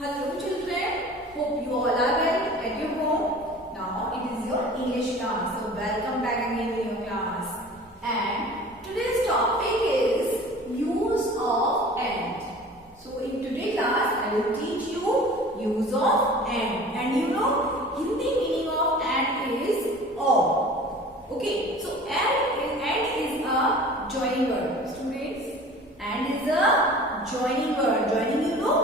Hello children, hope you all are well at your home. Now it is your English class, so welcome back again in your class. And today's topic is use of and. So in today's class I will teach you use of and you know Hindi meaning of and is or. Okay, so and is a joining word. Students, and is a joining word. Joining you know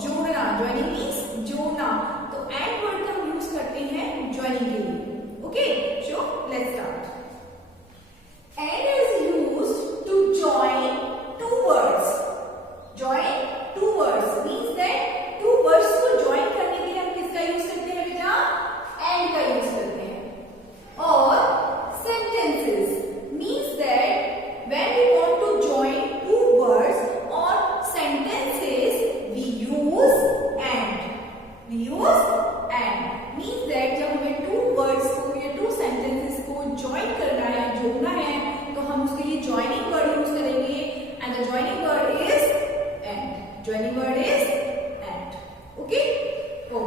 जोड़ना. Joining means जोड़ना. तो and word का हम use करते हैं joining के लिए. Okay, so let's start. And is used to join two words. Join two words means that two words को जॉइन करने के लिए हम किसका यूज करते हैं बेटा? एंड का यूज करते हैं. और sentences means that when we want to join two words or sentences we use and. We use and means that जब हमें two words को या two sentences को join करना है, जोड़ना है, तो हम उसके लिए joining word use करेंगे and the joining word is and. Joining word is and. Okay? Oh.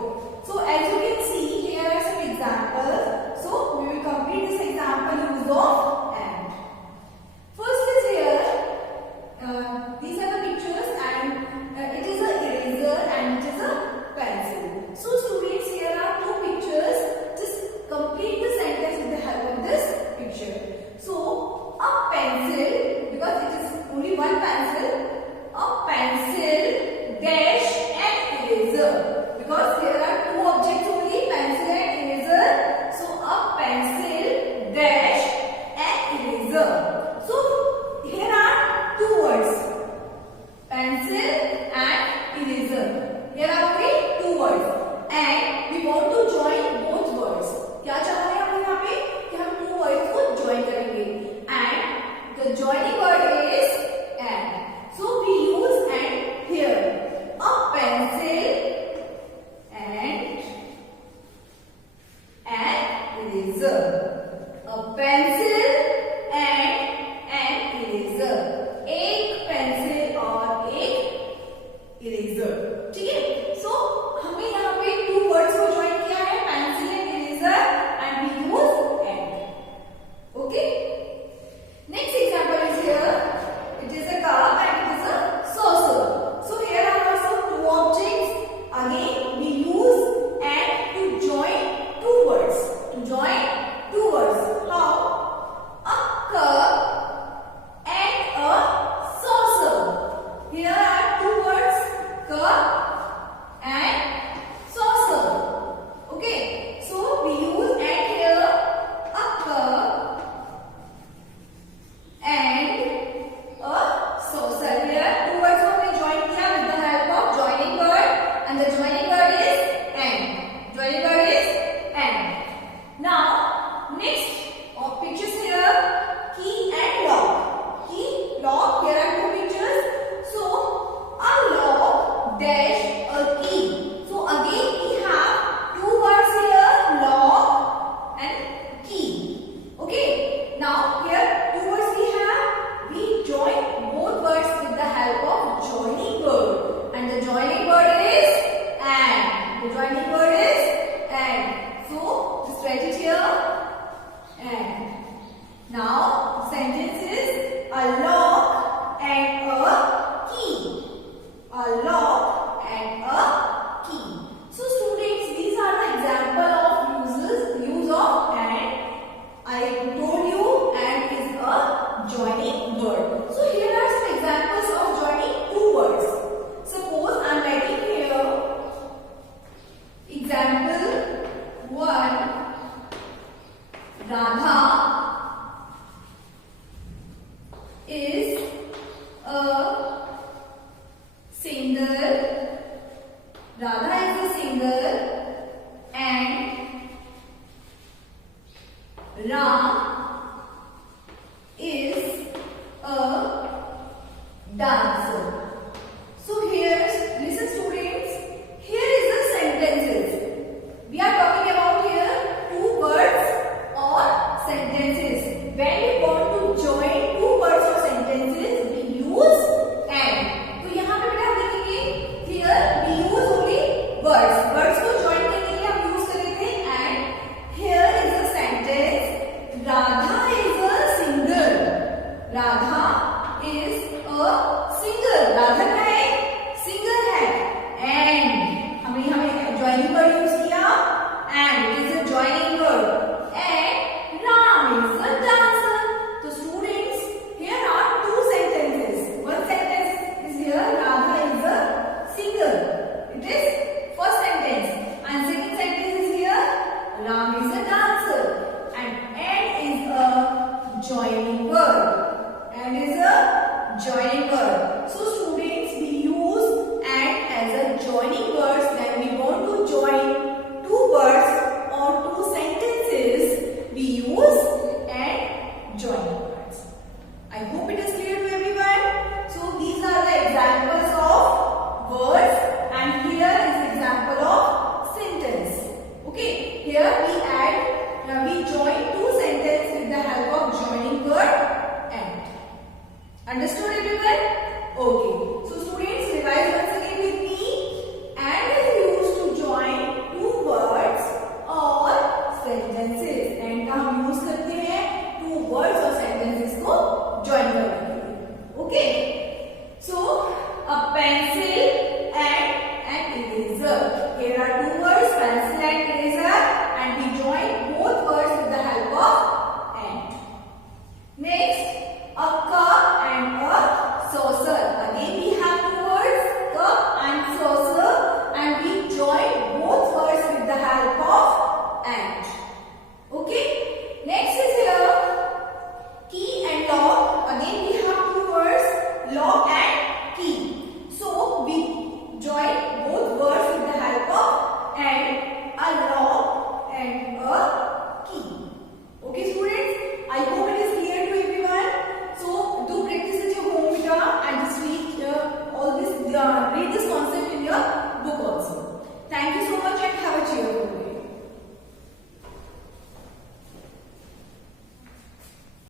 So as you can see, here are some examples. So we will complete this example use of and. First is here. These are the pictures and it is a eraser and it is a pencil. So students, here are two pictures. Just complete the sentence with the help of this picture. So a pencil, because it is only one pencil. A pencil dash and eraser. Because there are two objects only, pencil and eraser. So a pencil dash and eraser. So here are two words, pencil and eraser. Here are only two words and we want to join both words. क्या चाह रहे हैं हम यहाँ पे कि हम two words को join करेंगे and the joining word is and. So we use and here. A pencil and an eraser. A pencil and an eraser. एक पेंसिल और एक इरेजर. ठीक है? सो हमने यहाँ पे टू वर्ड्स को ज्वाइन किया है, pencil and eraser, and we use and. Okay? Next example is here. It is a cup and it is a saucer. So here are some two objects. Again we use and to join two words. To join two words. How? A cup and a saucer. Here are two words, cup and saucer. Okay, so we use and here. A cup and a saucer. Here two words को हमने join किया with the help of joining word and the joining word is and. Joining word is and. Now next of pictures here, key and lock. Key, lock, here are two pictures. So a lock dash a key. So again we have two words here, lock and key. Okay, now here two words we have. We join both words with the help of joining word and the joining word is and. The joining word is and. So just write it here and. Now sentence is a lock and a key. A lock and a key. So students, these are the example of use of and. I told you and is a joining word. So here are some examples of joining two words. Suppose I am writing here example 1. Radha is a singer. Radha is a singer and Ram is a dancer. So here, listen students, here is the sentences. We are talking about here two words or sentences. When we want to join two words or sentences, we use and. तो यहाँ पे बेटा देखेंगे here we use only single, Radha क्या है? Single है. And हमने joining word use किया. And it is a joining word. And Ram is a dancer. So students, here are two sentences. One sentence is here, Radha is a singer. It is first sentence. And second sentence is here, Ram is a dancer. And is a joining word. And is a joining word. So students, we use and as a joining words when we want to join two words or two sentences. We use and joining words. I hope it is clear to everyone. So these are the examples of words and here is example of sentence. Okay, here we join two sentences with the help of joining word and. Understood everyone? Okay.